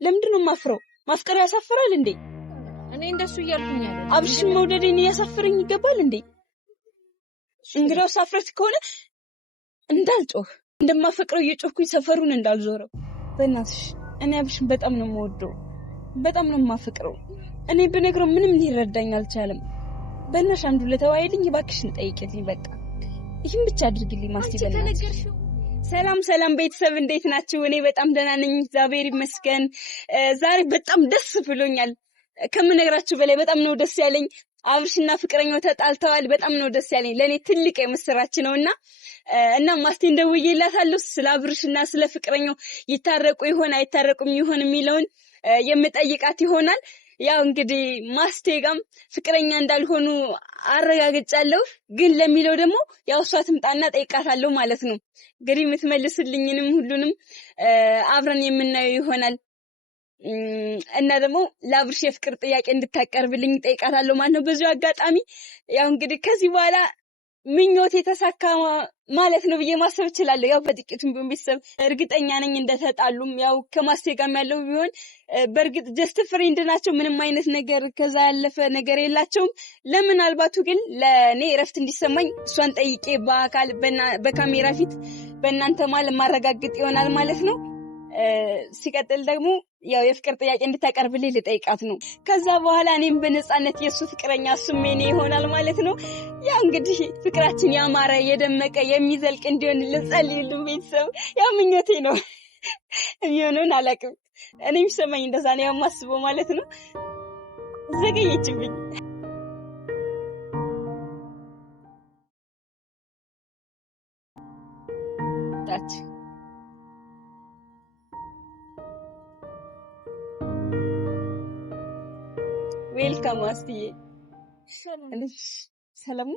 ለምንድነው ማፍረው? ማፍቀር ያሳፍራል እንዴ? እኔ እንደሱ እያልኩኝ አይደል? አብርሽን መውደዴን ያሳፍረኝ ይገባል እንዴ? እንግዲያው ሳፍረት ከሆነ እንዳልጮህ እንደማፈቅረው እየጮህኩኝ ሰፈሩን እንዳልዞረው። በእናትሽ እኔ አብርሽን በጣም ነው የምወደው፣ በጣም ነው የማፈቅረው። እኔ ብነግረው ምንም ሊረዳኝ አልቻለም። በእናትሽ አንዱ ለተዋይልኝ እባክሽን ጠይቂልኝ። በቃ ይህን ብቻ አድርግልኝ ማስቲ በእናትሽ። ሰላም ቤተሰብ እንዴት ናችሁ? እኔ በጣም ደህና ነኝ እግዚአብሔር ይመስገን። ዛሬ በጣም ደስ ብሎኛል። ከምነግራችሁ በላይ በጣም ነው ደስ ያለኝ። አብርሽና ፍቅረኛው ተጣልተዋል። በጣም ነው ደስ ያለኝ። ለኔ ትልቅ የምስራች ነውና ማስቴን ደውዬላታለሁ። ስለ አብርሽና ስለ ፍቅረኛው ይታረቁ ይሆን አይታረቁም ይሆን የሚለውን የምጠይቃት ይሆናል። ያው እንግዲህ ማስቴጋም ፍቅረኛ እንዳልሆኑ አረጋግጫለሁ። ግን ለሚለው ደግሞ ያው እሷ ትምጣና ጠይቃታለሁ ማለት ነው። እንግዲህ የምትመልስልኝንም ሁሉንም አብረን የምናየው ይሆናል። እና ደግሞ ለአብርሽ የፍቅር ጥያቄ እንድታቀርብልኝ ጠይቃታለሁ ማለት ነው። በዚሁ አጋጣሚ ያው እንግዲህ ከዚህ በኋላ ምኞት የተሳካ ማለት ነው ብዬ ማሰብ እችላለሁ። ያው በጥቂቱም ቢሆን ቤተሰብ እርግጠኛ ነኝ እንደተጣሉም ያው ከማስቴ ጋርም ያለው ቢሆን በእርግጥ ጀስት ፍሬንድ ናቸው። ምንም አይነት ነገር ከዛ ያለፈ ነገር የላቸውም። ለምናልባቱ ግን ለኔ እረፍት እንዲሰማኝ እሷን ጠይቄ በአካል በካሜራ ፊት በእናንተ ማለት ማረጋግጥ ይሆናል ማለት ነው። ሲቀጥል ደግሞ ያው የፍቅር ጥያቄ እንድታቀርብልኝ ልጠይቃት ነው። ከዛ በኋላ እኔም በነፃነት የሱ ፍቅረኛ እሱም የኔ ይሆናል ማለት ነው። ያው እንግዲህ ፍቅራችን ያማረ የደመቀ የሚዘልቅ እንዲሆን ልጸልይልኝ ቤተሰብ ያው ምኞቴ ነው። የሚሆነውን አላውቅም። እኔ የሚሰማኝ እንደዛ ነው የማስበው ማለት ነው። ዘገየችብኝ። ታች ዌልካም አስቲዬ። ሰላም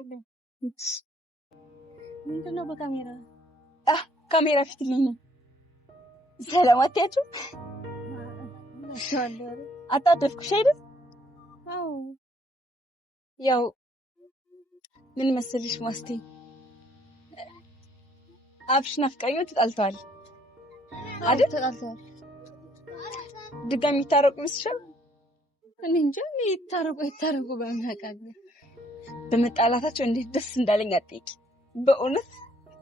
ምንድነው? በካሜራ ካሜራ ፊት ላይ ነው። ሰላም አትያችሁ? አጣደፍኩሽ አይደል? አዎ። ያው ምን መሰልሽ ማስቴ፣ አብርሽና ፍቅረኛው ተጣልተዋል አይደል? ተጣልተዋል። ድጋሚ ይታረቁ ይመስልሻል? እኔ እንጃ። ይታረቁ በምን አውቃለሁ። በመጣላታቸው እንዴት ደስ እንዳለኝ አትጠይቂ። በእውነት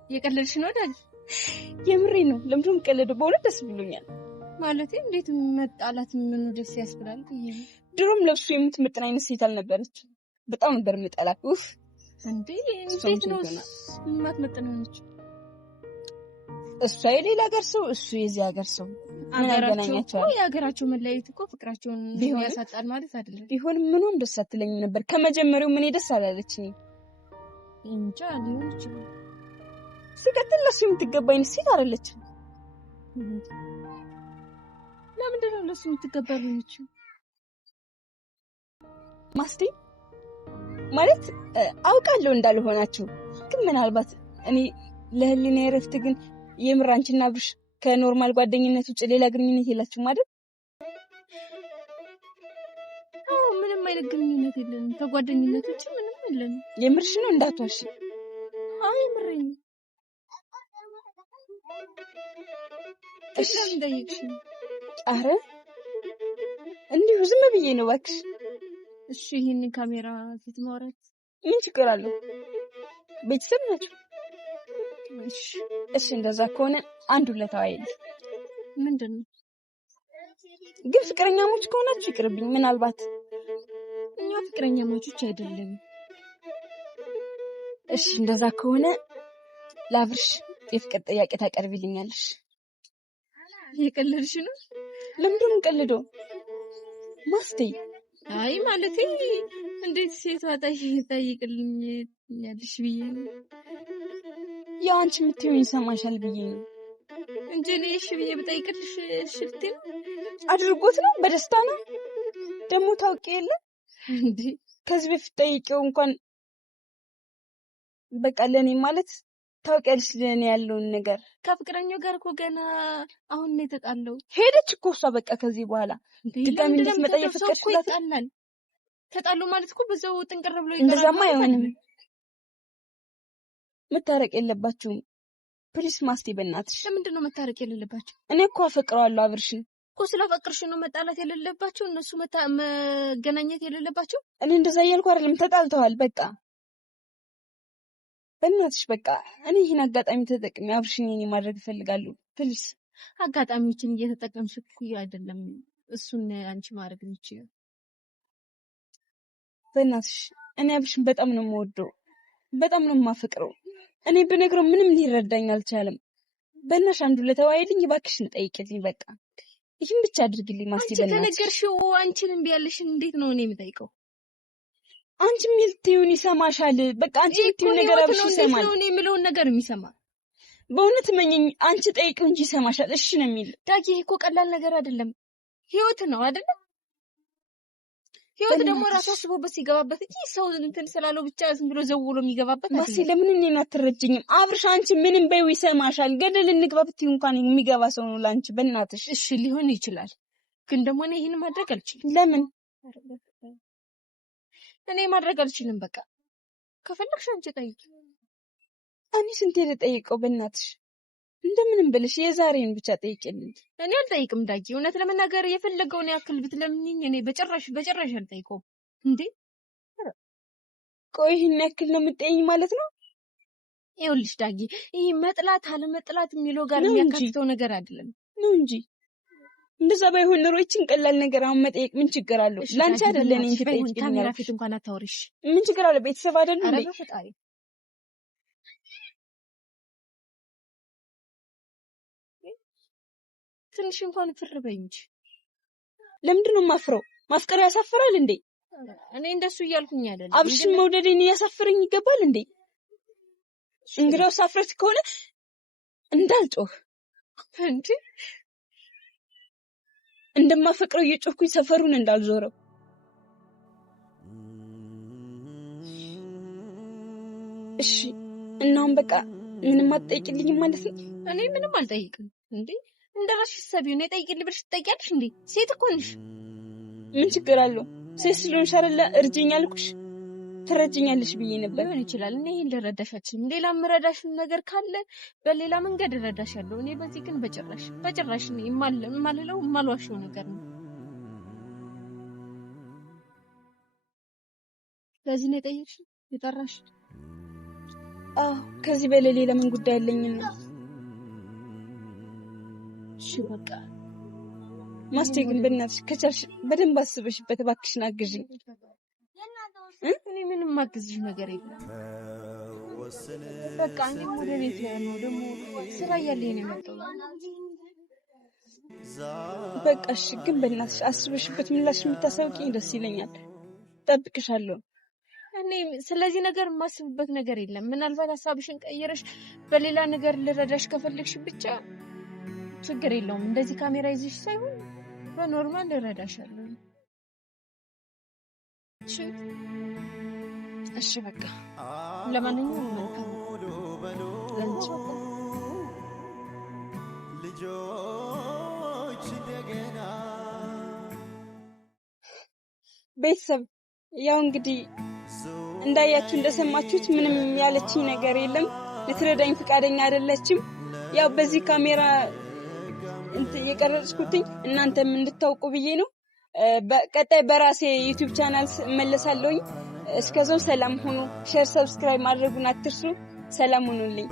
የቀለድሽ ነው አይደል? የምሬ ነው። ለምንድነው የምቀለደው? በእውነት ደስ ብሎኛል። ማለቴ እንዴት መጣላት ምን ደስ ያስብላል? ድሮም ለብሱ የምትመጥን አይነት ሴት አልነበረች። በጣም ነበር የምጠላት። ኡፍ እንዴ! እንዴት ነው የማትመጥነው ነች? እሷ የሌላ ሀገር ሰው፣ እሱ የዚህ ሀገር ሰው። ምን ያገናኛቸዋል? የሀገራቸው መለያየት እኮ ፍቅራቸውን ያሳጣል ማለት አይደለም። ቢሆን ምንም ደስ አትለኝም ነበር ከመጀመሪያው። ምን ደስ አላለችኝ እንጃ። ሊሆን ይችላል። ሲቀጥል ለሱ የምትገባ አይነት ሴት አይደለችም። ለምንድን ነው ለሱ የምትገባ ልጅ ማስቴ? ማለት አውቃለሁ እንዳልሆናችሁ፣ ግን ምናልባት እኔ ለህሊና የረፍት ግን የምር አንቺና አብርሽ ከኖርማል ጓደኝነት ውጭ ሌላ ግንኙነት የላችሁም አይደል? አዎ፣ ምንም አይነት ግንኙነት የለንም። ከጓደኝነት ውጭ ምንም የለንም። የምርሽ ነው? እንዳትዋሽ። አዎ፣ የምሬን ነው። እሺ እንደይቅሽ። አረ እንዲሁ ዝም ብዬ ነው እባክሽ። እሺ ይሄን ካሜራ ፊት ማውራት ምን ችግር አለው? ቤተሰብ ናቸው። እሺ እንደዛ ከሆነ አንዱ ለታዋይል ምንድነው? ግን ፍቅረኛሞች ከሆናችሁ ይቅርብኝ። ምናልባት እኛ ፍቅረኛሞች አይደለም። እሺ እንደዛ ከሆነ ለአብርሽ የፍቅር ጥያቄ ታቀርቢልኛለሽ? የቀለድሽ ነው? ለምንድን ነው የምቀልደው ማስቴ? አይ ማለቴ እንዴት ሴቷ ጠይቅልኝ ያልሽ ብዬ ነው። ያው አንቺ የምትይውን ይሰማሻል ብዬ ነው እንጂ እኔ እሺ ብዬ ብጠይቅልሽ ሽፍቴ አድርጎት ነው። በደስታ ነው ደግሞ ታውቂ የለ እንዴ? ከዚህ በፊት ጠይቄው እንኳን በቃ ለኔ ማለት ታውቂያለሽ ለኔ ያለውን ነገር። ከፍቅረኛው ጋር እኮ ገና አሁን ነው የተጣለው። ሄደች እኮ እሷ በቃ ከዚህ በኋላ ድጋሚ እንድትመጣ የፈቀድሽላት። ተጣሉ ማለት እኮ በዛው ጥንቅር ብሎ ይቀራል። እንደዛማ አይሆንም። መታረቅ የለባችሁም ፕሊስ ማስቴ፣ በእናትሽ። ለምንድን ነው መታረቅ የሌለባችሁ? እኔ እኮ አፈቅረዋለሁ አብርሽን። እኮ ስለፈቅርሽ ነው መጣላት የሌለባቸው እነሱ መገናኘት የሌለባቸው። እኔ እንደዛ እያልኩ አይደለም፣ ተጣልተዋል በቃ። በእናትሽ በቃ እኔ ይሄን አጋጣሚ ተጠቅሜ አብርሽን የኔ ማድረግ እፈልጋለሁ ፕሊስ። አጋጣሚዎችን እየተጠቀምሽ እኮ አይደለም እሱን አንቺ ማድረግ እንችል። በእናትሽ እኔ አብርሽን በጣም ነው የምወደው፣ በጣም ነው የማፈቅረው። እኔ ብነግረው ምንም ሊረዳኝ አልቻለም። በእናትሽ አንዱ ለተዋይልኝ እባክሽን ጠይቅልኝ በቃ ይሄን ብቻ አድርግልኝ ማስቲ። በእናትሽ ተነገርሽው አንቺን እምቢ ያለሽን እንዴት ነው እኔ የምጠይቀው? አንቺ ሚልቲውን ይሰማሻል። በቃ አንቺ ሚልቲውን ነገር አብሽ ይሰማል። ነው እኔ የምለውን ነገር የሚሰማ በእውነት መኝኝ አንቺ ጠይቂው እንጂ ይሰማሻል። እሺ ነው የሚል ዳጊ። ይሄ እኮ ቀላል ነገር አይደለም፣ ህይወት ነው አይደለ? ህይወት ደግሞ ራሱ አስቦበት ሲገባበት እንጂ ሰው እንትን ስላለው ብቻ ዝም ብሎ ዘውሎ የሚገባበት አይደለም። ማሲ ለምን እኔን አትረጅኝም? አብርሽ አንቺ ምንም በይው ይሰማሻል። ገደል እንግባ ብትይ እንኳን የሚገባ ሰው ነው ላንቺ። በእናትሽ እሺ ሊሆን ይችላል፣ ግን ደግሞ እኔ ይሄን ማድረግ አልችልም። ለምን? እኔ ማድረግ አልችልም። በቃ ከፈለግሽ አንቺ ጠይቂ። እኔ ስንቴ ልጠይቀው? በእናትሽ እንደምንም ብለሽ የዛሬን ብቻ ጠይቂልኝ። እኔ አልጠይቅም ዳጊ። እውነት ለመናገር የፈለገውን ያክል ብትለምኚኝ እኔ በጭራሽ አልጠይቀውም። እንዴ ቆይ ይሄን ያክል ነው የምትጠይኝ ማለት ነው? ይኸውልሽ ዳጊ፣ ይሄ መጥላት አለመጥላት የሚለው ጋር የሚያካትተው ነገር አይደለም ነው እንጂ እንደዛ ባይሆን ኖሮ ይችን ቀላል ነገር አሁን መጠየቅ ምን ችግር አለው? ላንቺ አይደለ እኔ እንጂ ጠይቂኝ። ካሜራ ፊት እንኳን አታወሪሽ። ምን ችግር አለው? ቤተሰብ አይደል እንዴ? አረ ፈጣሪ ትንሽ እንኳን ፍር በይ እንጂ። ለምንድን ነው የማፍረው? ማፍቀር ያሳፍራል እንዴ? እኔ እንደሱ እያልኩኝ አይደለም። አብሽን መውደዴን ያሳፍረኝ ይገባል እንዴ? እንግዲያው ሳፍረት ከሆነ እንዳልጮህ እንጂ እንደማፈቅረው እየጮህኩኝ ሰፈሩን እንዳልዞረው። እሺ እናም በቃ ምንም አትጠይቂልኝም ማለት ነው? እኔ ምንም አልጠይቅም እንዴ። እንደራስሽ ሰቢው ነው ጠይቂልኝ ብለሽ ትጠይቂያለሽ እንዴ? ሴት እኮ ነሽ። ምን ችግር አለው? ሴት ስለሆንሽ አይደለ እርጅኝ አልኩሽ። ትረጅኛለሽ ብዬ ነበር። ሊሆን ይችላል። እኔ ይሄን ልረዳሻችም። ሌላ ምረዳሽ ነገር ካለ በሌላ መንገድ እረዳሻለሁ። እኔ በዚህ ግን በጭራሽ ነው የማልለው የማልዋሸው ነገር ነው። ለዚህ ነው የጠራሽ? አዎ፣ ከዚህ በላይ ሌላ ምን ጉዳይ አለኝና። እሺ በቃ ማስቴ፣ ግን በእናትሽ ከቻልሽ በደንብ አስበሽበት እባክሽን አግዢኝ። እኔ ምንም ማግዝሽ ነገር የለም። በቃ እኔ ወደ ቤት ነው ደግሞ ስራ እያለኝ ነው የመጣው። በቃ እሺ፣ ግን በእናትሽ አስበሽበት ምላሽ የምታሳውቂኝ ደስ ይለኛል። ጠብቅሻለሁ። እኔ ስለዚህ ነገር የማስብበት ነገር የለም። ምናልባት ሀሳብሽን ቀይረሽ በሌላ ነገር ልረዳሽ ከፈለግሽ ብቻ ችግር የለውም። እንደዚህ ካሜራ ይዘሽ ሳይሆን በኖርማል ልረዳሻለሁ። እሺ በቃ ለማንኛውም መልካም ቤተሰብ ያው እንግዲህ እንዳያችሁ እንደሰማችሁት ምንም ያለችኝ ነገር የለም። ልትረዳኝ ፈቃደኛ አይደለችም። ያው በዚህ ካሜራ የቀረጽኩትኝ እናንተም እንድታውቁ ብዬ ነው። በቀጣይ በራሴ ዩቲዩብ ቻናል መለሳለሁኝ። እስከዛው ሰላም ሁኑ። ሼር፣ ሰብስክራይብ ማድረጉን አትርሱ። ሰላም ሁኑልኝ።